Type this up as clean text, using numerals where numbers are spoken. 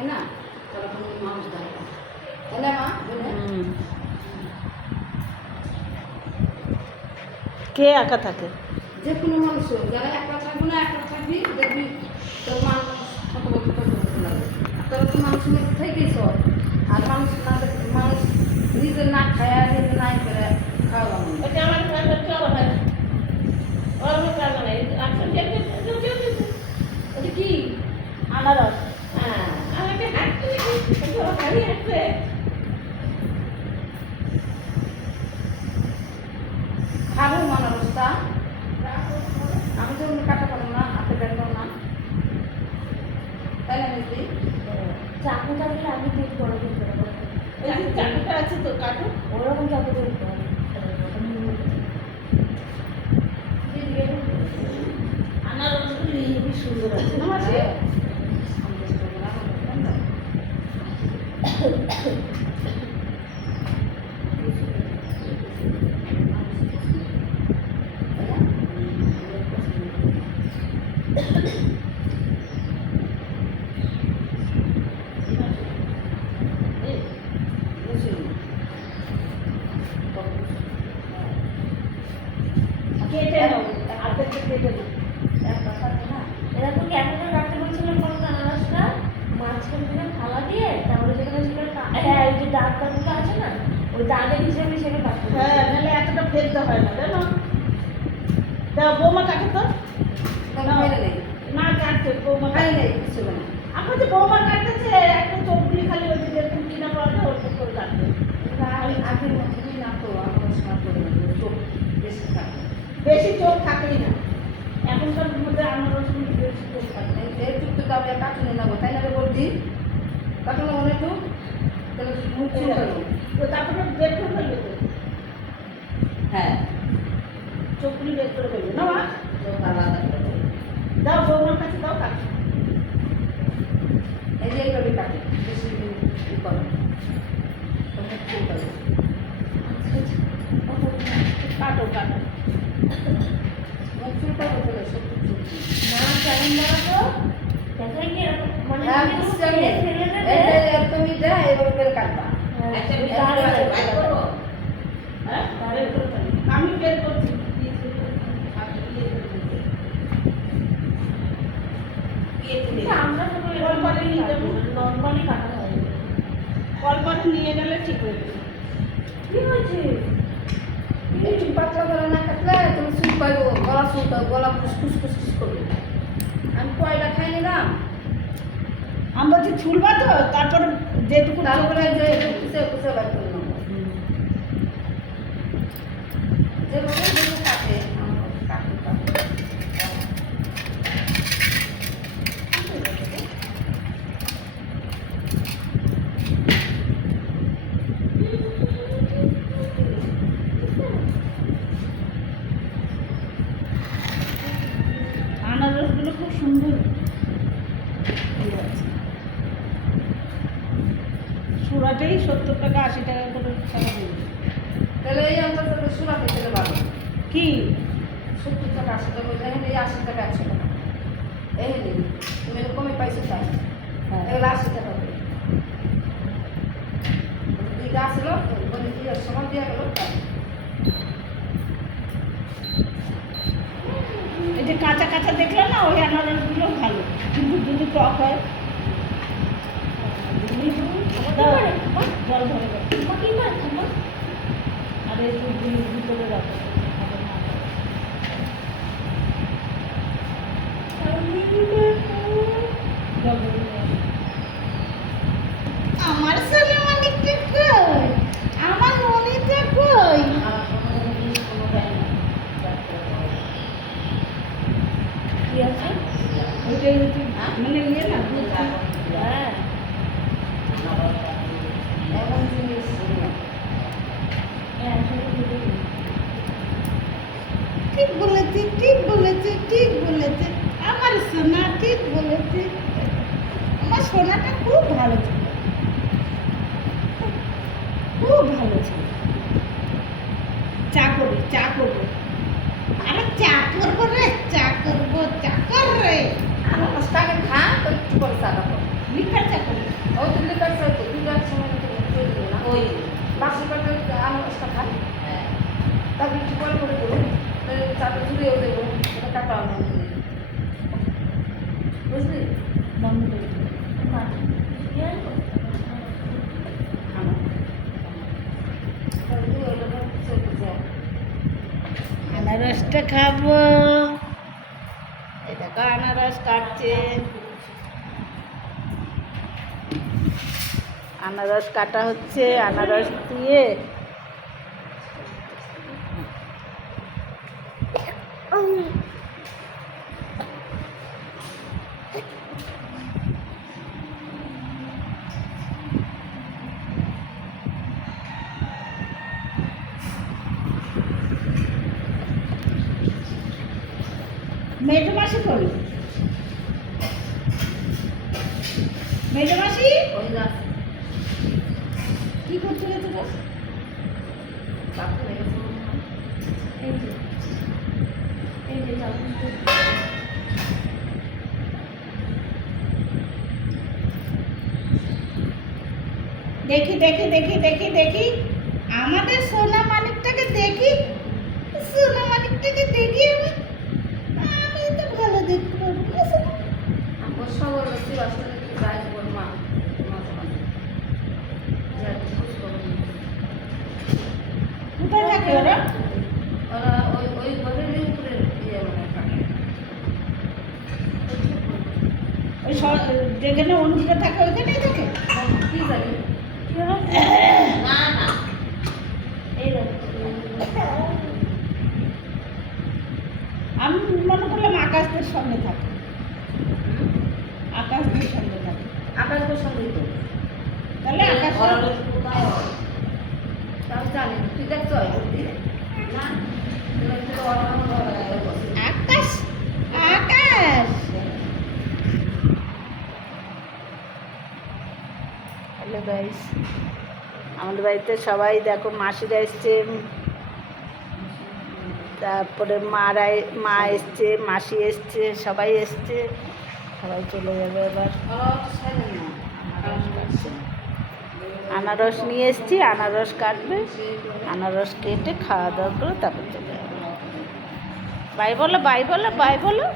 থাকে না, তখন মানুষ দরকার, তাহলে মা বলে কে একা থাকে? যে কোনো মানুষ হোক, যারা একা থাকবে না, একা থাকবি দেখবি তোর মানুষ কত বছর কত বছর লাগে। তোর তো মানুষের মধ্যে থেকেই সব, আর মানুষ না মানুষ নিজে না খায় নিজে নাই করে খাওয়া ওটা আমার চলো ভাই, ওর কারণ নেই। ওটা কি আনারস। হ্যাঁ আমাকে হাঁটতে গাড়ি হাঁটছে। খাবো মানুষটা, আমি তো অন্য কাটা পারবো না, হাতে বেরবো না, তাই না মিস্ত্রি? চাকু থাকলে আমি ঠিক করে দিতে পারবো। এই যে চাকুটা আছে তো কাটো। ওরকম চাকু দিতে হবে। আনারসগুলি হেবি সুন্দর আছে না মাসি? কেটে নাও, হাতে কেটে নাও। এরকম কি একটা রাখতে বলছিলাম কোনো আনারসটা মাঝখান থেকে থালা দিয়ে, তারপরে যেখানে সেখানে হ্যাঁ এই যে দাগ দাগগুলো আছে না, ওই দাগের হিসেবে হিসেবে কাটতে হবে। হ্যাঁ নাহলে এতটা ফেলতে হয় না, জানো? দাও বৌমা কাটো তো। না কাটছে বৌমা কাটছে। আপনাদের বৌমা কাটতেছে একটা চোখগুলি খালি ওই যে যেরকম কিনা পাওয়া যায় ওরকম করে কাটবে। আগের মতনই না তো, আমার সময় করে চোখ বেশি থাকে, বেশি চোখ থাকেই না এখনকার মধ্যে আনারসগুলি বেশি চোখ থাকে। এই চুপ তো আমি কাটুনে নেবো, তাই না রে বলছি? কাটুনে মনে একটু তাহলে মুখ চুপ করবো। তো তারপরে বের করে ফেলবে তো, হ্যাঁ, চোখগুলি বের করে ফেলবে না মা? চোখ আলাদা করে দেবো। দাও বৌমার কাছে দাও কাটো। এই যে এইভাবে কাটে, বেশি ই করো, মুখ চুপ করবো। কাটো কাটো। মুখ চুপ করবো তাহলে সব চুপ। না কেমন বানাবো দেখাই কি এরকম মানে হ্যাঁ, যদি বুঝছি আমি। ফেলে ফেলে দেবে। এই যে এরকমই দেয়, এইভাবে করে কাটবা। একটা ওই বের দাগ করে আছে, বের করবো? হ্যাঁ বের করে ফেলি। আমি বের করছি। কিন্তু আমরা সবাই কলপারে নিয়ে যাবো। নর্মালি কাটা হয়। কলপারে নিয়ে গেলে ঠিক হয়ে যাবে। কি হয়েছে? একটু পাতলা করে না কাটলে তুমি চুপ পাইবো, গলা চুপ, গলা ফুসফুস ফুসফুস করবে। আমি কয়টা খাই নিলাম, আমি বলছি ছুলবা তো, তারপরে যেটুকু তারপরে যে কুচে কুচে বার করে নেবো। যেভাবে যেভাবে কাটে, আমার কাটে কাটে। আনারসগুলো খুব সুন্দর সুরাটাই 70 টাকা 80 টাকা করে টাকা দেবে। তাহলে এই অন্তত সুরাতে চলে পারবো কি 70 টাকা 80 টাকা হইলে এই 80 টাকা 100 টাকা এই নিন, তুমি এরকমই পাইছো তাই এগুলো 80 টাকা করে দুই গাছ ছিল মানে কি সমান দিয়ে গেল তাই। এই যে কাঁচা কাঁচা দেখলে না ওই আনারসগুলো ভালো, কিন্তু যদি টক হয় দাও, জল ভরে দাও। কি করে খাবো? আর এই দুধগুলি ভিতরে রাখো। জল ভরে দাও। আমার ছেলে মানিকটা কই? আমার মনিটা কই? আমার কোনো জিনিস কোনো দেয় না। কি আছে? ওইটাই হচ্ছে মানে ইয়ে না দুধ। হ্যাঁ এমন জিনিস হ্যাঁ সেটা দিতে হবে। ঠিক বলেছে, ঠিক বলেছে, ঠিক বলেছে। আমার সোনা ঠিক বলেছে। আমার সোনাটা খুব ভালো ছিল, খুব ভালো ছিল। চা করবি, চা করবো। আরে চা করবো রে, চা করবো, চা কর রে। আমার কষ্ট আগে খা তো একটু পরে চা খাবো। মিঠা চা করবো। এক সময় চলে যাবে না ওই বাসি কাটে আনারসটা খায় তারপর একটু পরে করে দেবো চারটা ঝুড়িয়েও দেবো এটা কাটা আমার বুঝলি বন্ধ করে দিও। আনারসটা খাবো। এটা তো আনারস কাটছে, আনারস কাটা হচ্ছে। আনারস দিয়ে মেজো মাসি করি, মেজো মাসি ওই যা কি করতে গেছে তো? কাকু রেখেছে এই যে চাকু দেখি দেখি দেখি দেখি দেখি আমাদের সোনা মানিকটাকে দেখি, সোনা মানিকটাকে দেখি। আমি তো ভালো দেখতে পারবো না সোনা। আমার সবার হচ্ছে বাসনে যাই ওর মা মাঝে মাঝে যাই খোঁজ করবো কোথায় থাকে ওরা? ওরা ওই ওই ঘরের উপরে ইয়ে মানে কাকে ওই যেখানে অনুষ্কা থাকে ওইখানেই থাকে। কি জানি কি হলো? না না এই দেখো আমি মনে করলাম আকাশদের সঙ্গে থাকে, আকাশদের সঙ্গে থাকে। আকাশ পছন্দই তো তাহলে আকাশ তাও জানি না। তুই দেখছ না আকাশ আকাশ। হ্যালো গাইস, আমাদের বাড়িতে সবাই দেখো, মাসিরা এসছে, তারপরে মা এসছে, মাসি এসছে, সবাই এসছে, সবাই চলে যাবে এবার। আনারস নিয়ে এসছি, আনারস কাটবে, আনারস কেটে খাওয়া দাওয়া করে তারপর চলে যাবে। বাই বলো, বাই বলো, বাই বলো।